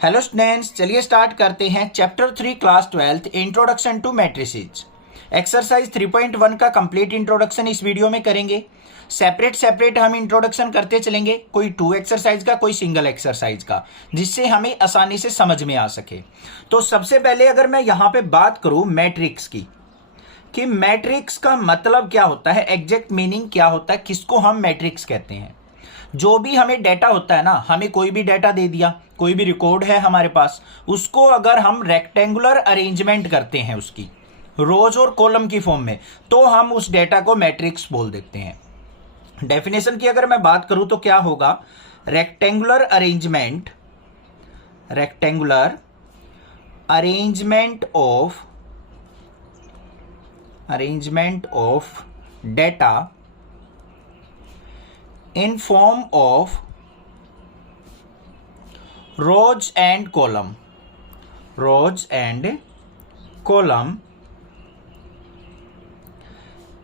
Hello students, चलिए start करते हैं chapter 3 class 12 introduction to matrices. Exercise 3.1 का कंप्लीट इंट्रोडक्शन इस वीडियो में करेंगे। सेपरेट हम इंट्रोडक्शन करते चलेंगे, कोई 2 एक्सरसाइज का, कोई सिंगल एक्सरसाइज का, जिससे हमें आसानी से समझ में आ सके। तो सबसे पहले अगर मैं यहाँ पे बात करूँ मैट्रिक्स की, कि मैट्रिक्स का मतलब क्या होता है, एग्जैक्ट मीनिंग क्या होता है, किसको हम मैट्रिक्स कहते हैं। जो भी हमें डेटा होता है ना, हमें कोई भी डेटा दे दिया, कोई भी रिकॉर्ड है हमारे पास, उसको अगर हम रेक्टेंगुलर अरेंजमेंट करते हैं उसकी रोज और कॉलम की फॉर्म में, तो हम उस डेटा को मैट्रिक्स बोल देते हैं। डेफिनेशन की अगर मैं बात करूं तो क्या होगा, rectangular arrangement of data in form of rows and column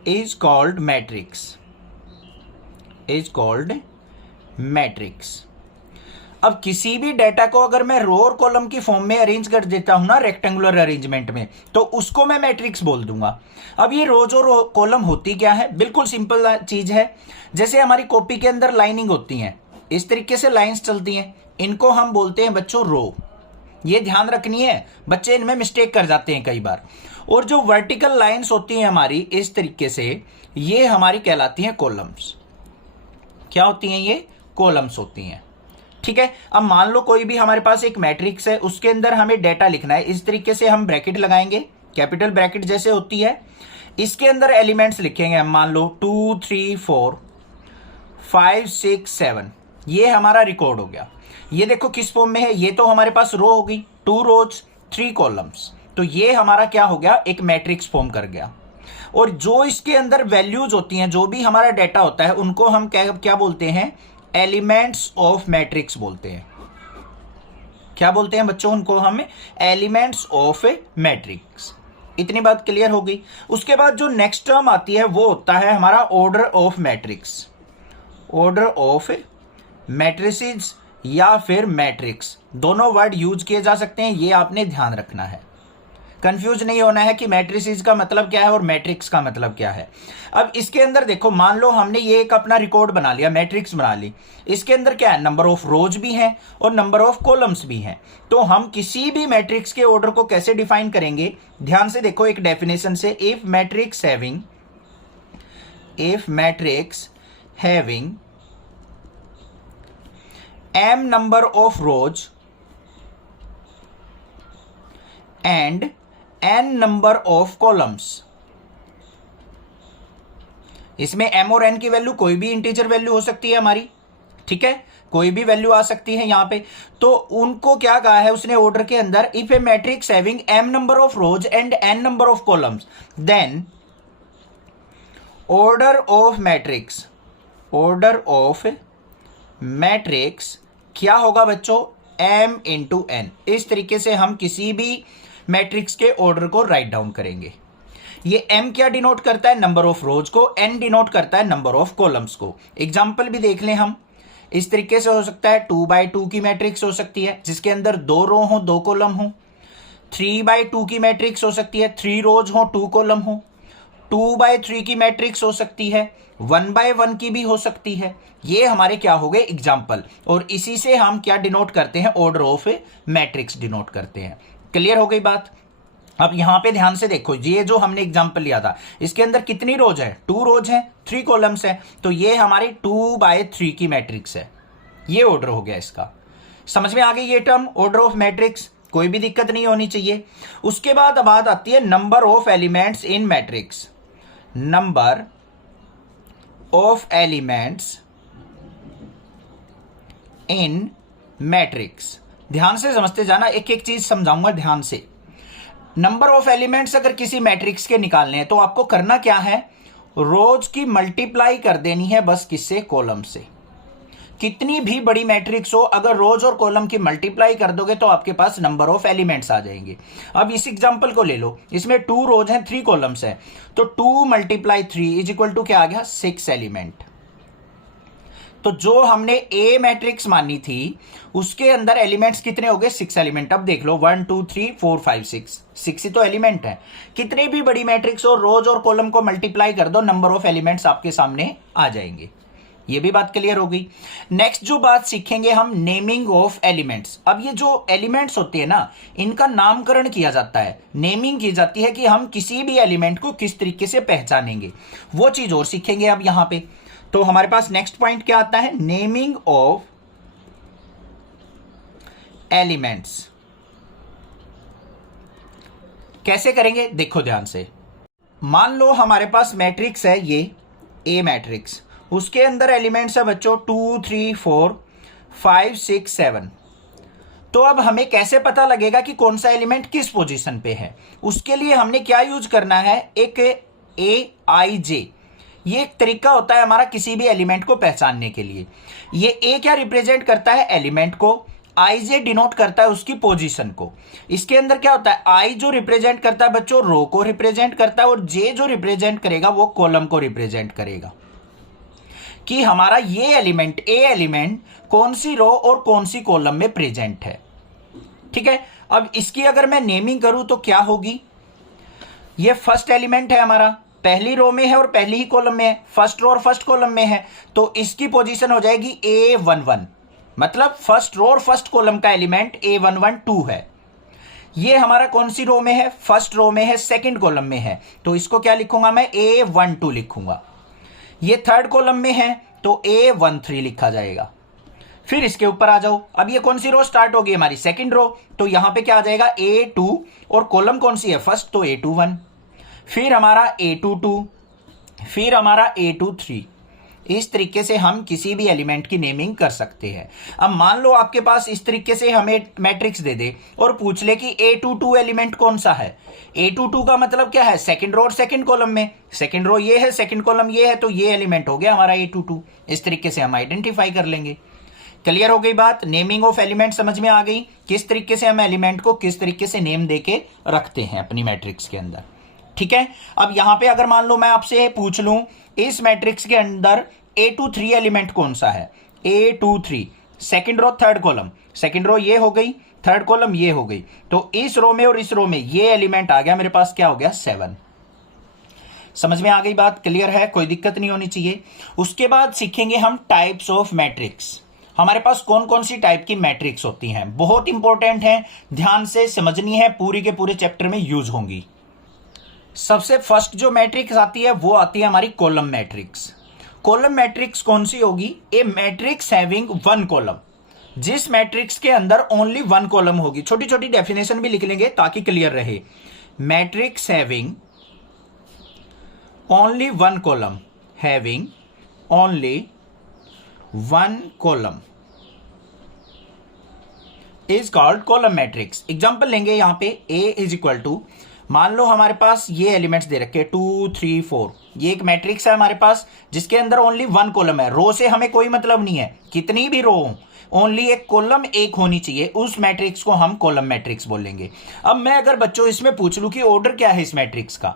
is called matrix अब किसी भी डेटा को अगर मैं रो और कॉलम की फॉर्म में अरेंज कर देता हूं ना, रेक्टेंगुलर अरेंजमेंट में, तो उसको मैं मैट्रिक्स बोल दूंगा। अब ये रोज और कॉलम होती क्या है, बिल्कुल सिंपल चीज है। जैसे हमारी कॉपी के अंदर लाइनिंग होती है, इस तरीके से लाइंस चलती हैं, इनको हम बोलते हैं बच्चों रो। ये ध्यान रखनी है, बच्चे इनमें मिस्टेक कर जाते हैं कई बार। और जो वर्टिकल लाइंस होती हैं हमारी इस तरीके से, ये हमारी कहलाती हैं कॉलम्स। क्या होती हैं ये? कॉलम्स होती हैं। ठीक है। अब मान लो कोई भी हमारे पास एक मैट्रिक्स है, उसके अंदर हमें डेटा लिखना है। इस तरीके से हम ब्रैकेट लगाएंगे, कैपिटल ब्रैकेट जैसे होती है। इसके अंदर एलिमेंट्स लिखेंगे हम, मान लो 2 3 4 5 6 7। ये हमारा रिकॉर्ड हो गया। ये देखो किस फॉर्म में है, ये तो हमारे पास रो होगी, 2 रोज 3 कॉलम्स। तो ये हमारा क्या हो गया, एक मैट्रिक्स फॉर्म कर गया। और जो इसके अंदर वैल्यूज होती हैं, जो भी हमारा डेटा होता है, उनको हम क्या बोलते हैं, एलिमेंट्स ऑफ मैट्रिक्स बोलते हैं। क्या बोलते हैं बच्चों उनको हम? Elements of matrix. इतनी बात क्लियर हो गई। उसके बाद जो नेक्स्ट टर्म आती है वो होता है हमारा order of matrix. Order of matrices या फिर मैट्रिक्स, दोनों वर्ड यूज किए जा सकते हैं, ये आपने ध्यान रखना है। कंफ्यूज नहीं होना है कि मैट्रिसेस का मतलब क्या है और मैट्रिक्स का मतलब क्या है। अब इसके अंदर देखो, मान लो हमने ये एक अपना रिकॉर्ड बना लिया, मैट्रिक्स बना ली। इसके अंदर क्या है, नंबर ऑफ रोज भी है और नंबर ऑफ कॉलम्स भी हैं। तो हम किसी भी मैट्रिक्स के ऑर्डर को कैसे डिफाइन करेंगे, ध्यान से देखो एक डेफिनेशन से। If matrix having m number of rows and n number of columns, इसमें m और n की वैल्यू कोई भी इंटीजर वैल्यू हो सकती है हमारी, ठीक है, कोई भी वैल्यू आ सकती है यहां पे। तो उनको क्या कहा है उसने ऑर्डर के अंदर, if A matrix having m number of rows and n number of columns, then order of matrix क्या होगा बच्चों, m इंटू n। इस तरीके से हम किसी भी मैट्रिक्स के ऑर्डर को राइट डाउन करेंगे। ये m क्या डिनोट करता है, नंबर ऑफ रोज को, n डिनोट करता है नंबर ऑफ कॉलम्स को। एग्जांपल भी देख लें हम। इस तरीके से हो सकता है 2x2 की मैट्रिक्स हो सकती है, जिसके अंदर 2 रो हो 2 कॉलम हो। 3x2 की मैट्रिक्स हो सकती है, 3 रोज हो 2 कॉलम हो। 2x3 की मैट्रिक्स हो सकती है, 1x1 की भी हो सकती है। ये हमारे क्या हो गए, एग्जाम्पल। और इसी से हम क्या डिनोट करते हैं, ऑर्डर ऑफ मैट्रिक्स डिनोट करते हैं। क्लियर हो गई बात। अब यहां पे ध्यान से देखो, ये जो हमने एग्जाम्पल लिया था, इसके अंदर कितनी रोज है, 2 रोज है, 3 कॉलम्स है। तो ये हमारी 2x3 की मैट्रिक्स है। ये ऑर्डर हो गया इसका। समझ में आ गई ये टर्म, ऑर्डर ऑफ मैट्रिक्स, कोई भी दिक्कत नहीं होनी चाहिए। उसके बाद बात आती है number of elements in matrix. Number of elements in matrix, ध्यान से समझते जाना, एक एक चीज समझाऊंगा ध्यान से। नंबर ऑफ एलिमेंट्स अगर किसी मैट्रिक्स के निकालने हैं तो आपको करना क्या है, रोज की मल्टीप्लाई कर देनी है बस, किससे, कॉलम से। कितनी भी बड़ी मैट्रिक्स हो, अगर रोज और कॉलम की मल्टीप्लाई कर दोगे तो आपके पास नंबर ऑफ एलिमेंट्स आ जाएंगे। अब इस एग्जांपल को ले लो, इसमें 2 रोज हैं 3 कॉलम्स हैं, तो 2 × 3 इज इक्वल टू क्या आ गया, 6 एलिमेंट। तो जो हमने ए मैट्रिक्स मानी थी उसके अंदर एलिमेंट्स कितने हो गए? 6 एलिमेंट। अब देख लो 1 2 3 4 5 6 ही तो एलिमेंट है। कितनी भी बड़ी मैट्रिक्स हो, रोज और कॉलम को मल्टीप्लाई कर दो, नंबर ऑफ एलिमेंट्स आपके सामने आ जाएंगे। ये भी बात क्लियर हो गई। नेक्स्ट जो बात सीखेंगे हम, नेमिंग ऑफ एलिमेंट्स। अब ये जो एलिमेंट्स होती है ना, इनका नामकरण किया जाता है, नेमिंग की जाती है कि हम किसी भी एलिमेंट को किस तरीके से पहचानेंगे, वो चीज और सीखेंगे अब यहां पे। तो हमारे पास नेक्स्ट पॉइंट क्या आता है? Naming of elements. कैसे करेंगे देखो ध्यान से। मान लो हमारे पास मैट्रिक्स है ये ए मैट्रिक्स, उसके अंदर एलिमेंट्स है बच्चों 2 3 4 5 6 7। तो अब हमें कैसे पता लगेगा कि कौन सा एलिमेंट किस पोजीशन पे है? उसके लिए हमने क्या यूज करना है? एक AIJ। ये एक तरीका होता है हमारा किसी भी एलिमेंट को पहचानने के लिए। ये ए क्या रिप्रेजेंट करता है? एलिमेंट को। IJ डिनोट करता है उसकी पोजीशन को। इसके अंदर क्या होता है? I जो रिप्रेजेंट करता है बच्चों रो को रिप्रेजेंट करता है, और J जो रिप्रेजेंट करेगा वो कॉलम को रिप्रेजेंट करेगा, कि हमारा ये एलिमेंट ए एलिमेंट कौन सी रो और कौन सी कॉलम में प्रेजेंट है। ठीक है, अब इसकी अगर मैं नेमिंग करूं तो क्या होगी? ये फर्स्ट एलिमेंट है हमारा, पहली रो में है और पहली ही कॉलम में है, फर्स्ट रो और फर्स्ट कॉलम में है, तो इसकी पोजीशन हो जाएगी A11। मतलब फर्स्ट रो और फर्स्ट कॉलम का एलिमेंट A11 है। ये हमारा कौन सी रो में है? फर्स्ट रो में है, सेकंड कॉलम में है, तो इसको क्या लिखूंगा मैं? A12 लिखूंगा। ये थर्ड कॉलम में है तो A13 लिखा जाएगा। फिर इसके ऊपर आ जाओ, अब ये कौन सी रो स्टार्ट होगी? हमारी सेकंड रो, तो यहां पे क्या आ जाएगा? A2, और कॉलम कौन सी है? फर्स्ट, तो A21। फिर हमारा A22, फिर हमारा A23। इस तरीके से हम किसी भी एलिमेंट की नेमिंग कर सकते हैं। अब मान लो आपके पास इस तरीके से हमें मैट्रिक्स दे दे और पूछ ले कि A22 एलिमेंट कौन सा है। A22 का मतलब क्या है? सेकंड रो और सेकंड कॉलम में, सेकंड रो ये है, सेकंड कॉलम ये है, तो ये एलिमेंट हो गया हमारा A22। इस तरीके से हम आइडेंटिफाई कर लेंगे। क्लियर हो गई बात? नेमिंग ऑफ एलिमेंट समझ में आ गई, किस तरीके से हम एलिमेंट को किस तरीके से नेम देके रखते हैं अपनी मैट्रिक्स के अंदर। ठीक है, अब यहां पे अगर मान लो मैं आपसे पूछ लूं इस मैट्रिक्स के अंदर A23 एलिमेंट कौन सा है? A23 second row third column, second row ये हो गई, थर्ड कॉलम ये हो गई, तो इस रो में और इस रो में ये एलिमेंट आ गया मेरे पास, क्या हो गया? 7। समझ में आ गई बात? क्लियर है? कोई दिक्कत नहीं होनी चाहिए। उसके बाद सीखेंगे हम टाइप्स ऑफ मैट्रिक्स। हमारे पास कौन कौन सी टाइप की मैट्रिक्स होती हैं, बहुत इंपॉर्टेंट है, ध्यान से समझनी है, पूरी के पूरे चैप्टर में यूज होंगी। सबसे फर्स्ट जो मैट्रिक्स आती है वो आती है हमारी कॉलम मैट्रिक्स। कॉलम मैट्रिक्स कौन सी होगी? ए मैट्रिक्स हैविंग 1 कॉलम। जिस मैट्रिक्स के अंदर ओनली 1 कॉलम होगी, छोटी छोटी डेफिनेशन भी लिख लेंगे ताकि क्लियर रहे। Matrix having only 1 column, having only 1 column is called column matrix. Example लेंगे यहां पे A इज इक्वल टू, मान लो हमारे पास ये एलिमेंट्स दे रखे 2 3 4। ये एक मैट्रिक्स है हमारे पास जिसके अंदर ओनली 1 कॉलम है। रो से हमें कोई मतलब नहीं है, कितनी भी रो हो, ओनली एक कॉलम एक होनी चाहिए, उस मैट्रिक्स को हम कॉलम मैट्रिक्स बोलेंगे। अब मैं अगर बच्चों इसमें पूछ लूं कि ऑर्डर क्या है इस मैट्रिक्स का,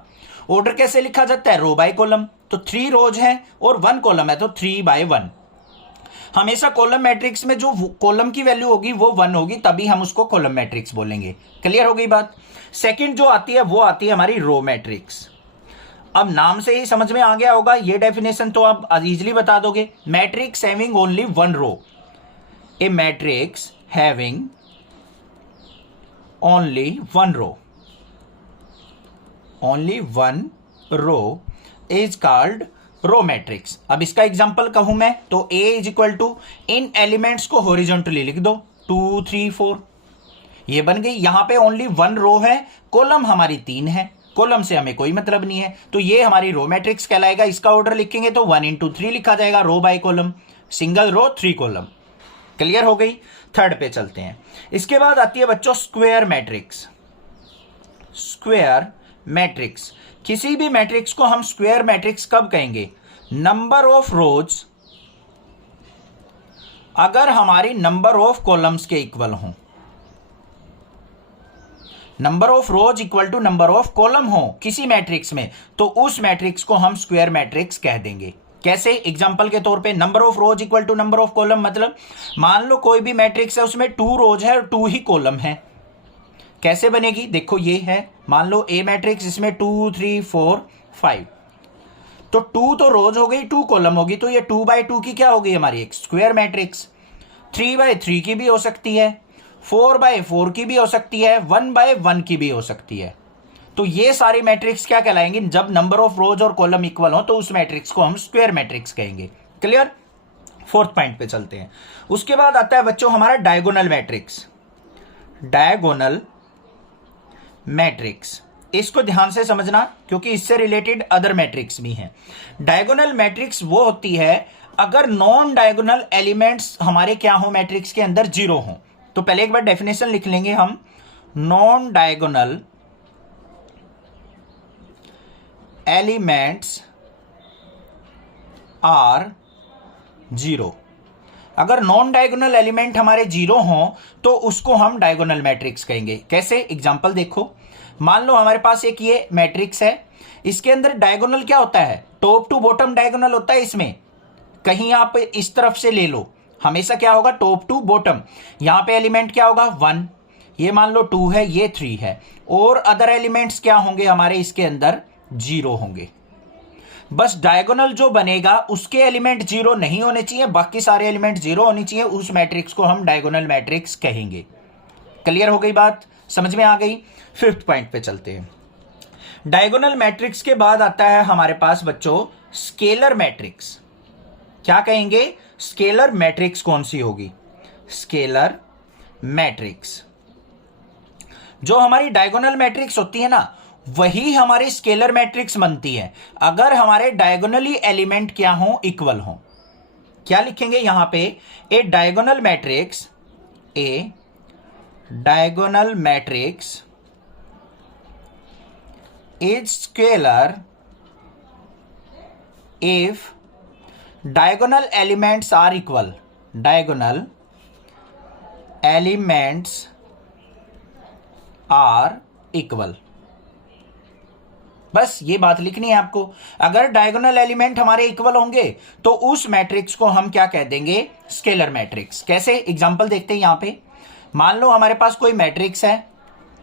ऑर्डर कैसे लिखा जाता है? रो बाय कॉलम, तो 3 रोज है और 1 कॉलम है तो 3 बाय 1। हमेशा कॉलम मैट्रिक्स में जो कॉलम की वैल्यू होगी वो 1 होगी, तभी हम उसको कॉलम मैट्रिक्स बोलेंगे। क्लियर हो गई बात? सेकंड जो आती है वो आती है हमारी रो मैट्रिक्स। अब नाम से ही समझ में आ गया होगा, ये डेफिनेशन तो आप इजीली बता दोगे। Matrix having only 1 row, a matrix having only 1 row, only 1 row is called row matrix. अब इसका एग्जांपल कहूं मैं तो A इज इक्वल टू, इन एलिमेंट्स को हॉरिजॉन्टली लिख दो, 2 3 4, ये बन गई। यहां पे ओनली 1 रो है, कॉलम हमारी 3 है, कॉलम से हमें कोई मतलब नहीं है, तो ये हमारी रो मैट्रिक्स कहलाएगा। इसका ऑर्डर लिखेंगे तो 1 into 3 लिखा जाएगा, row by column, single row 3 column. Clear हो गई? थर्ड पे चलते हैं। इसके बाद आती है बच्चों स्क्वायर मैट्रिक्स। स्क्वायर मैट्रिक्स, किसी भी मैट्रिक्स को हम स्क्वायर मैट्रिक्स कब कहेंगे? नंबर ऑफ रोज अगर हमारी नंबर ऑफ कॉलम्स के इक्वल हो, number of rows equal to number of column हो किसी मैट्रिक्स में, तो उस मैट्रिक्स को हम स्क्वायर मैट्रिक्स कह देंगे। कैसे? एग्जाम्पल के तौर पे number of rows equal to number of column, मतलब मान लो कोई भी मैट्रिक्स है उसमें 2 रोज है और 2 ही कॉलम है। कैसे बनेगी? देखो ये है, मान लो ए मैट्रिक्स, इसमें 2 3 4 5, तो 2 तो रोज हो गई, 2 कॉलम होगी, तो ये 2/2 की क्या हो गई हमारी? एक स्क्वायर मैट्रिक्स। 3/3 की भी हो सकती है, 4/4 की भी हो सकती है, 1/1 की भी हो सकती है। तो ये सारी मैट्रिक्स क्या कहलाएंगी? जब नंबर ऑफ रोज और कॉलम इक्वल हो तो उस मैट्रिक्स को हम स्क्वायर मैट्रिक्स कहेंगे। क्लियर? फोर्थ पॉइंट पे चलते हैं। उसके बाद आता है बच्चों हमारा डायगोनल मैट्रिक्स। डायगोनल मैट्रिक्स, इसको ध्यान से समझना क्योंकि इससे रिलेटेड अदर मैट्रिक्स भी हैं। डायगोनल मैट्रिक्स वो होती है अगर नॉन डायगोनल एलिमेंट्स हमारे क्या हो मैट्रिक्स के अंदर? 0 हो। तो पहले एक बार डेफिनेशन लिख लेंगे हम, नॉन डायगोनल एलिमेंट्स आर 0। अगर नॉन डायगोनल एलिमेंट हमारे 0 हों तो उसको हम डायगोनल मैट्रिक्स कहेंगे। कैसे? एग्जांपल देखो, मान लो हमारे पास एक ये मैट्रिक्स है, इसके अंदर डायगोनल क्या होता है? टॉप टू बॉटम डायगोनल होता है। इसमें कहीं आप इस तरफ से ले लो, हमेशा क्या होगा? Top to bottom. यहां पे एलिमेंट क्या होगा? 1, ये मान लो 2 है, ये 3 है, और अदर एलिमेंट्स क्या होंगे हमारे इसके अंदर? 0 होंगे। बस डायगोनल जो बनेगा उसके एलिमेंट 0 नहीं होने चाहिए, बाकी सारे एलिमेंट 0 होनी चाहिए, उस मैट्रिक्स को हम डायगोनल मैट्रिक्स कहेंगे। क्लियर हो गई बात? समझ में आ गई? फिफ्थ पॉइंट पे चलते हैं। डायगोनल मैट्रिक्स के बाद आता है हमारे पास बच्चों स्केलर मैट्रिक्स। क्या कहेंगे? स्केलर मैट्रिक्स कौन सी होगी? Scalar matrix. जो हमारी डायगोनल मैट्रिक्स होती है ना, वही हमारी स्केलर मैट्रिक्स बनती है अगर हमारे डायगोनली एलिमेंट क्या हो? इक्वल हो। क्या लिखेंगे यहां पे? A diagonal matrix, a diagonal matrix is scalar if diagonal elements are equal. Diagonal elements are equal. बस ये बात लिखनी है आपको। अगर डायगोनल एलिमेंट हमारे इक्वल होंगे तो उस मैट्रिक्स को हम क्या कह देंगे? Scalar matrix. कैसे? एग्जांपल देखते हैं यहां पे। मान लो हमारे पास कोई मैट्रिक्स है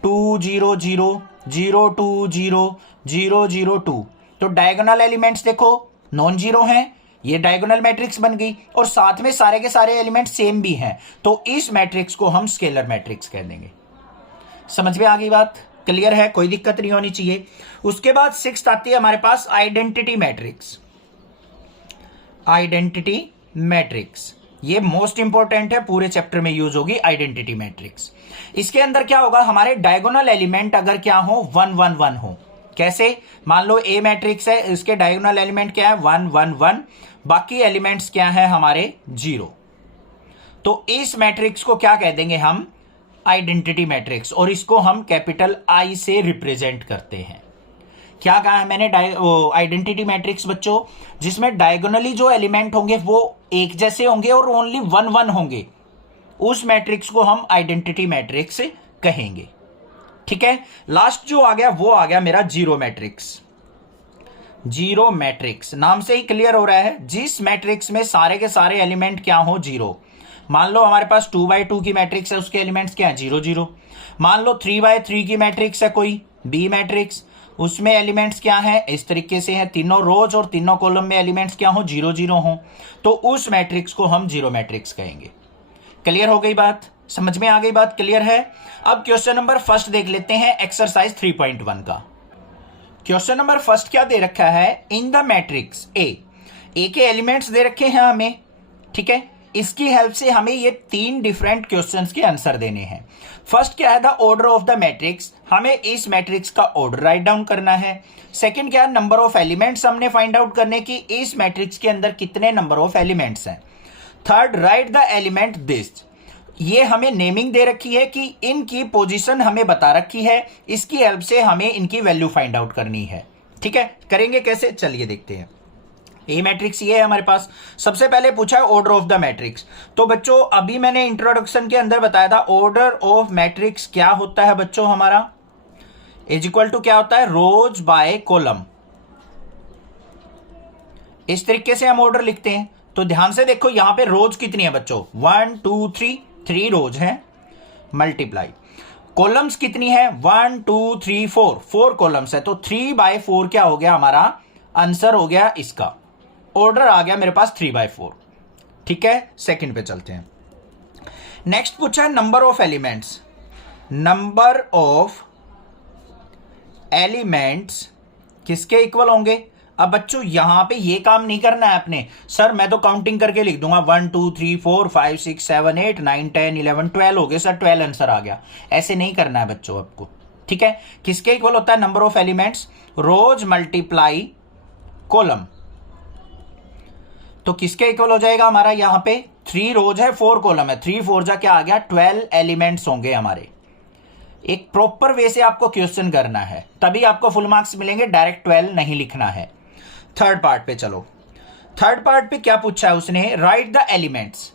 2 0 0 0 2 0 0 0 2, तो डायगोनल एलिमेंट्स देखो नॉन जीरो हैं, ये डायगोनल मैट्रिक्स बन गई, और साथ में सारे के सारे एलिमेंट सेम भी हैं, तो इस मैट्रिक्स को हम स्केलर मैट्रिक्स कह देंगे। समझ में आ गई बात? क्लियर है? कोई दिक्कत नहीं होनी चाहिए। उसके बाद सिक्स्थ आती है हमारे पास आइडेंटिटी मैट्रिक्स। आइडेंटिटी मैट्रिक्स ये मोस्ट इंपॉर्टेंट है, पूरे चैप्टर में यूज होगी आइडेंटिटी मैट्रिक्स। इसके अंदर क्या होगा? हमारे डायगोनल एलिमेंट अगर क्या हो? 1 1 1 हो। कैसे? मान लो ए मैट्रिक्स है, इसके डायगोनल एलिमेंट क्या है? 1 1 1, बाकी एलिमेंट्स क्या है हमारे? 0। तो इस मैट्रिक्स को क्या कह देंगे हम? आइडेंटिटी मैट्रिक्स, और इसको हम कैपिटल आई से रिप्रेजेंट करते हैं। क्या कहा है मैंने? आइडेंटिटी मैट्रिक्स बच्चों जिसमें डायगोनली जो एलिमेंट होंगे वो एक जैसे होंगे और ओनली 1 1 होंगे, उस मैट्रिक्स को हम आइडेंटिटी मैट्रिक्स कहेंगे। ठीक है? लास्ट जो आ गया वो आ गया मेरा जीरो मैट्रिक्स। जीरो मैट्रिक्स नाम से ही क्लियर हो रहा है, जिस मैट्रिक्स में सारे के सारे एलिमेंट क्या हो? 0। मान लो हमारे पास 2/2 की मैट्रिक्स है, उसके एलिमेंट्स क्या है? 0 0। मान लो 3/3 की मैट्रिक्स है कोई बी मैट्रिक्स, उसमें एलिमेंट्स क्या है? इस तरीके से है, तीनों रोज और तीनों कॉलम में एलिमेंट्स क्या हो? 0 0 हो, तो उस मैट्रिक्स को हम जीरो मैट्रिक्स कहेंगे। क्लियर हो गई बात? समझ में आ गई बात? क्लियर है? अब क्वेश्चन नंबर फर्स्ट देख लेते हैं, एक्सरसाइज 3.1 का। क्वेश्चन नंबर फर्स्ट क्या दे रखा है? इन द मैट्रिक्स ए के एलिमेंट्स दे रखे हैं हमें। ठीक है? इसकी हेल्प से हमें ये 3 डिफरेंट क्वेश्चंस के आंसर देने हैं। फर्स्ट क्या है? The order of the matrix, हमें इस मैट्रिक्स का ऑर्डर राइट डाउन करना है। सेकंड क्या है? नंबर ऑफ एलिमेंट्स हमने फाइंड आउट करने की, इस मैट्रिक्स के अंदर कितने नंबर ऑफ एलिमेंट्स हैं। Third, right the element this, ये हमें नेमिंग दे रखी है कि इनकी पोजीशन हमें बता रखी है, इसकी हेल्प से हमें इनकी वैल्यू फाइंड आउट करनी है। ठीक है? करेंगे कैसे? चलिए देखते हैं। ए मैट्रिक्स ये है हमारे पास। सबसे पहले पूछा है ऑर्डर ऑफ द मैट्रिक्स, तो बच्चों अभी मैंने इंट्रोडक्शन के अंदर बताया था ऑर्डर ऑफ मैट्रिक्स क्या होता है बच्चों हमारा? इज इक्वल टू क्या होता है? रोज बाय कॉलम। इस तरीके से हम ऑर्डर लिखते हैं। तो ध्यान से देखो यहां पे रोज कितनी है बच्चों, 1 2 3, 3 रोज हैं, मल्टीप्लाई कॉलम्स कितनी है, 1 2 3 4, 4 कॉलम्स है। तो 3/4 क्या हो गया हमारा आंसर, हो गया इसका ऑर्डर आ गया मेरे पास 3/4। ठीक है, सेकंड पे चलते हैं। नेक्स्ट पूछा है number of elements. Number of elements किसके इक्वल होंगे। अब बच्चों यहां पे ये काम नहीं करना है अपने, सर मैं तो काउंटिंग करके लिख दूंगा 1 2 3 4 5 6 7 8 9 10 11 12 हो गए सर, 12 आंसर आ गया। ऐसे नहीं करना है बच्चों आपको। ठीक है, किसके इक्वल होता है number of elements, rows multiply column. तो किसके इक्वल हो जाएगा हमारा, यहां पे 3 रोज है 4 कॉलम है, 3 4 जा क्या आ गया 12 एलिमेंट्स होंगे हमारे। एक प्रॉपर वे से आपको क्वेश्चन करना है, तभी आपको फुल मार्क्स मिलेंगे, डायरेक्ट 12 नहीं लिखना है। थर्ड पार्ट पे चलो। थर्ड पार्ट पे क्या पूछा है उसने, राइट द एलिमेंट्स।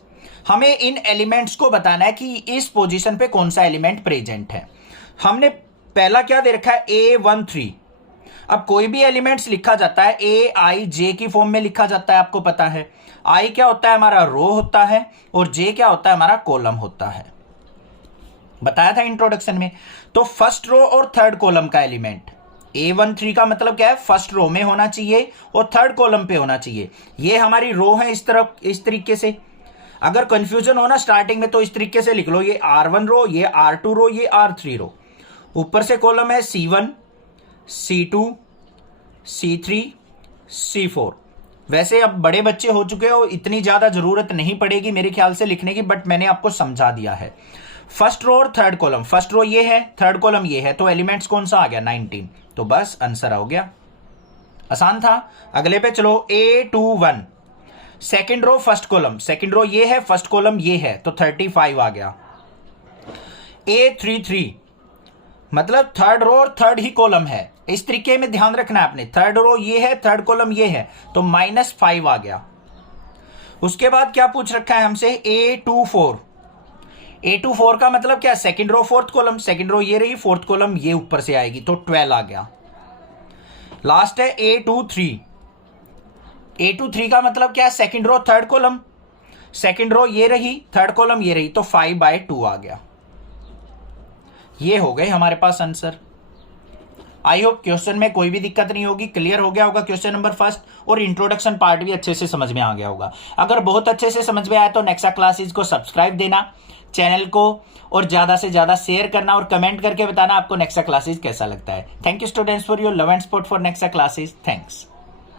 हमें इन एलिमेंट्स को बताना है कि इस पोजीशन पे कौन सा एलिमेंट प्रेजेंट है। हमने पहला क्या दे रखा है, A13। अब कोई भी एलिमेंट्स लिखा जाता है AIJ की फॉर्म में लिखा जाता है, आपको पता है। I क्या होता है हमारा, रो होता है, और J क्या होता है हमारा, कॉलम होता है, बताया था इंट्रोडक्शन में। तो फर्स्ट रो और थर्ड कॉलम का एलिमेंट A13 का मतलब क्या है, फर्स्ट रो में होना चाहिए और थर्ड कॉलम पे होना चाहिए। ये हमारी रो है इस तरफ, इस तरीके से। अगर कंफ्यूजन हो ना स्टार्टिंग में तो इस तरीके से लिख लो, ये R1 रो, ये R2 रो, ये R3 रो। ऊपर से कॉलम है C1 C2 C3 C4। वैसे अब बड़े बच्चे हो चुके हो, इतनी ज्यादा जरूरत नहीं पड़ेगी मेरे ख्याल से लिखने की, बट मैंने आपको समझा दिया है। फर्स्ट रो और थर्ड कॉलम, फर्स्ट रो ये है, थर्ड कॉलम ये है, तो एलिमेंट्स कौन सा आ गया 19। तो बस आंसर हो गया, आसान था। अगले पे चलो, A21 second row first column, second row ये है, फर्स्ट कॉलम ये है, तो 35 आ गया। A33 मतलब थर्ड रो और थर्ड ही कॉलम है, इस तरीके में ध्यान रखना है आपने, थर्ड रो ये है, थर्ड कॉलम ये है, तो -5 आ गया। उसके बाद क्या पूछ रखा है हमसे, A24। A24 का मतलब क्या, second row fourth column, second row ये रही, फोर्थ कॉलम ये ऊपर से आएगी, तो 12 आ गया। लास्ट है A23। A23 का मतलब क्या, second row third column, second row ये रही, थर्ड कॉलम ये रही, तो 5/2 आ गया। ये हो गए हमारे पास आंसर। आई होप क्वेश्चन में कोई भी दिक्कत नहीं होगी, क्लियर हो गया होगा क्वेश्चन नंबर फर्स्ट, और इंट्रोडक्शन पार्ट भी अच्छे से समझ में आ गया होगा। अगर बहुत अच्छे से समझ में आया तो नेक्सा क्लासेस को सब्सक्राइब देना चैनल को, और ज्यादा से ज्यादा शेयर करना, और कमेंट करके बताना आपको नेक्सा क्लासेस कैसा लगता है। Thank you students for your love and support for Nexa classes. Thanks.